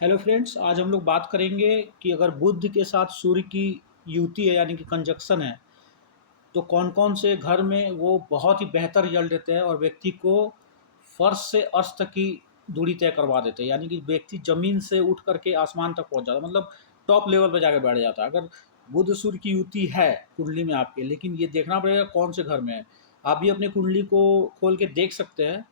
Hello friends, आज हम लोग बात करेंगे कि अगर बुध के साथ सूर्य की युति है यानी कि कंजक्शन है तो कौन कौन से घर में वो बहुत ही बेहतर रिजल्ट देते हैं और व्यक्ति को फर्श से अर्श तक की दूरी तय करवा देते हैं। यानी कि व्यक्ति जमीन से उठ करके आसमान तक पहुंच जाता है, मतलब टॉप लेवल पर जाकर बैठ जाता है। अगर बुध सूर्य की युति है कुंडली में आपके, लेकिन ये देखना पड़ेगा कौन से घर में है। आप भी अपनी कुंडली को खोल के देख सकते हैं।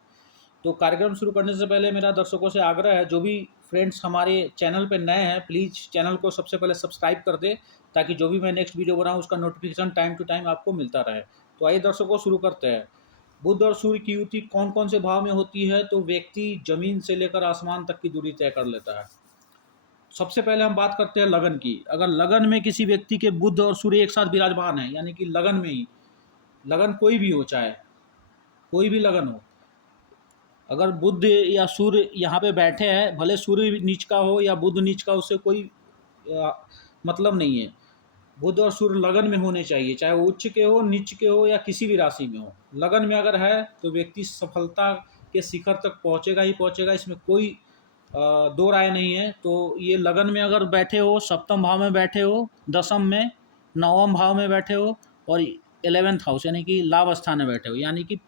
तो कार्यक्रम शुरू करने से पहले मेरा दर्शकों से आग्रह है, जो भी फ्रेंड्स हमारे चैनल पर नए हैं प्लीज़ चैनल को सबसे पहले सब्सक्राइब कर दें, ताकि जो भी मैं नेक्स्ट वीडियो बनाऊँ उसका नोटिफिकेशन टाइम टू टाइम आपको मिलता रहे। तो आइए दर्शकों, शुरू करते हैं। बुध और सूर्य की युति कौन कौन से भाव में होती है, तो व्यक्ति जमीन से लेकर आसमान तक की दूरी तय कर लेता है। सबसे पहले हम बात करते हैं लगन की। अगर लगन में किसी व्यक्ति के बुध और सूर्य एक साथ विराजमान है, यानी कि लगन में ही, लगन कोई भी हो, चाहे कोई भी लगन हो, अगर बुध या सूर्य यहाँ पे बैठे हैं, भले सूर्य नीच का हो या बुध नीच का, उससे कोई अ, मतलब नहीं है। बुध और सूर्य लगन में होने चाहिए, चाहे वो उच्च के हो, नीच के हो या किसी भी राशि में हो। लगन में अगर है तो व्यक्ति सफलता के शिखर तक पहुँचेगा ही पहुँचेगा, इसमें कोई दो राय नहीं है। तो ये लगन में अगर बैठे हो, सप्तम भाव में बैठे हो, दसम में, नवम भाव में बैठे हो और 11th हाउस यानी कि लाभ स्थान में बैठे हो, यानी कि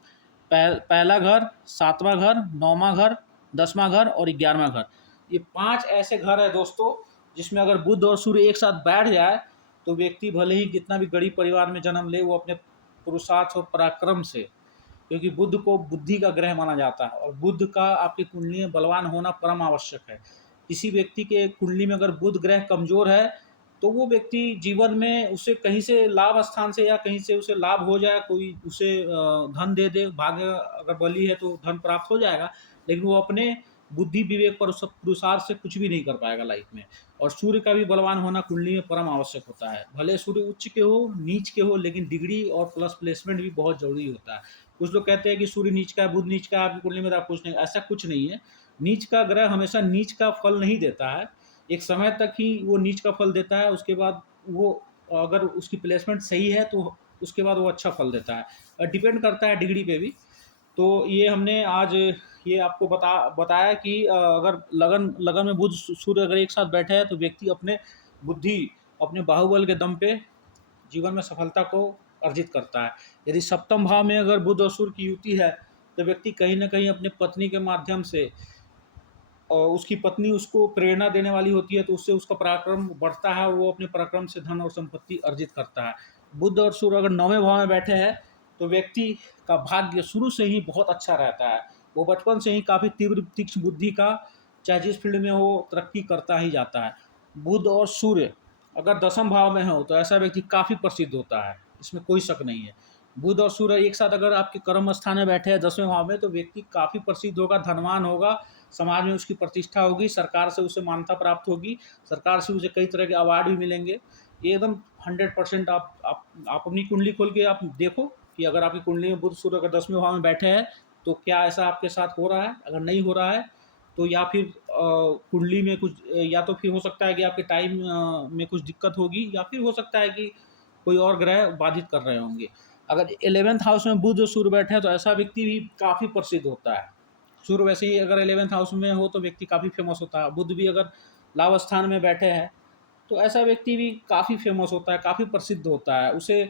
पहला घर, सातवां घर, नौवां घर, 10वां घर और 11वां घर, ये 5 ऐसे घर है दोस्तों, जिसमें अगर बुध और सूर्य एक साथ बैठ जाए तो व्यक्ति भले ही कितना भी गरीब परिवार में जन्म ले, वो अपने पुरुषार्थ और पराक्रम से, क्योंकि बुध को बुद्धि का ग्रह माना जाता है और बुध का आपकी कुंडली में बलवान होना परम आवश्यक है। किसी व्यक्ति के कुंडली में अगर बुध ग्रह कमजोर है तो वो व्यक्ति जीवन में, उसे कहीं से लाभ स्थान से या कहीं से उसे लाभ हो जाए, कोई उसे धन दे दे, भाग्य अगर बली है तो धन प्राप्त हो जाएगा, लेकिन वो अपने बुद्धि विवेक पर पुरुषार्थ से कुछ भी नहीं कर पाएगा लाइफ में। और सूर्य का भी बलवान होना कुंडली में परम आवश्यक होता है। भले सूर्य उच्च के हो, नीच के हो, लेकिन डिग्री और प्लस प्लेसमेंट भी बहुत जरूरी होता है। कुछ लोग कहते हैं कि सूर्य नीच का है, बुध नीच का है, आपकी कुंडली में तो आप कुछ नहीं, ऐसा कुछ नहीं है। नीच का ग्रह हमेशा नीच का फल नहीं देता है। एक समय तक ही वो नीच का फल देता है, उसके बाद वो, अगर उसकी प्लेसमेंट सही है तो उसके बाद वो अच्छा फल देता है। डिपेंड करता है डिग्री पे भी। तो ये हमने आज ये आपको बताया कि अगर लगन लगन में बुध सूर्य अगर एक साथ बैठे हैं तो व्यक्ति अपने बुद्धि, अपने बाहुबल के दम पे जीवन में सफलता को अर्जित करता है। यदि सप्तम भाव में अगर बुध और सूर्य की युति है तो व्यक्ति कहीं ना कहीं अपने पत्नी के माध्यम से, और उसकी पत्नी उसको प्रेरणा देने वाली होती है, तो उससे उसका पराक्रम बढ़ता है और वो अपने पराक्रम से धन और संपत्ति अर्जित करता है। बुध और सूर्य अगर 9वें भाव में बैठे हैं तो व्यक्ति का भाग्य शुरू से ही बहुत अच्छा रहता है। वो बचपन से ही काफ़ी तीव्र तीक्ष्ण बुद्धि का, चाहे जिस फील्ड में हो, तरक्की करता ही जाता है। बुध और सूर्य अगर दसम भाव में हो तो ऐसा व्यक्ति काफ़ी प्रसिद्ध होता है, इसमें कोई शक नहीं है। बुध और सूर्य एक साथ अगर आपके कर्म स्थान में बैठे हैं 10वें भाव में, तो व्यक्ति काफ़ी प्रसिद्ध होगा, धनवान होगा, समाज में उसकी प्रतिष्ठा होगी, सरकार से उसे मान्यता प्राप्त होगी, सरकार से उसे कई तरह के अवार्ड भी मिलेंगे। ये एकदम 100%। आप अपनी कुंडली खोल के आप देखो कि अगर आपकी कुंडली में बुध सूर्य अगर 10वें भाव में बैठे हैं तो क्या ऐसा आपके साथ हो रहा है। अगर नहीं हो रहा है तो या फिर कुंडली में कुछ, या तो फिर हो सकता है कि आपके टाइम में कुछ दिक्कत होगी, या फिर हो सकता है कि कोई और ग्रह बाधित कर रहे होंगे। अगर 11th हाउस में बुध सूर्य बैठे हैं तो ऐसा व्यक्ति भी काफ़ी प्रसिद्ध होता है। सूर्य वैसे ही अगर 11th हाउस में हो तो व्यक्ति काफ़ी फेमस होता है। बुध भी अगर लाभ स्थान में बैठे हैं तो ऐसा व्यक्ति भी काफ़ी फेमस होता है, काफ़ी प्रसिद्ध होता है। उसे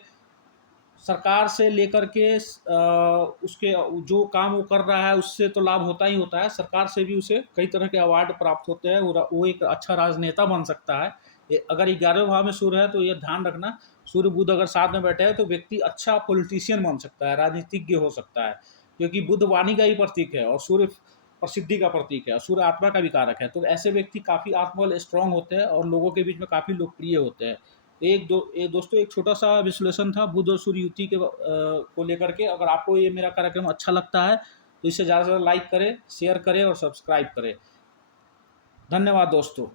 सरकार से लेकर के उसके जो काम वो कर रहा है उससे तो लाभ होता ही होता है, सरकार से भी उसे कई तरह के अवार्ड प्राप्त होते हैं। वो एक अच्छा राजनेता बन सकता है। अगर 11वें भाव में सूर्य है तो ये ध्यान रखना, सूर्य बुध अगर साथ में बैठे हैं तो व्यक्ति अच्छा पॉलिटिशियन बन सकता है, राजनीतिज्ञ हो सकता है, क्योंकि बुध वाणी का ही प्रतीक है और सूर्य प्रसिद्धि का प्रतीक है और सूर्य आत्मा का भी कारक है। तो ऐसे व्यक्ति काफ़ी आत्मबल स्ट्रांग होते हैं और लोगों के बीच में काफ़ी लोकप्रिय होते हैं। दोस्तों, एक छोटा सा विश्लेषण था बुध और सूर्य युति के को लेकर के। अगर आपको ये मेरा कार्यक्रम अच्छा लगता है तो इसे ज़्यादा से ज़्यादा लाइक करें, शेयर करें और सब्सक्राइब करें। धन्यवाद दोस्तों।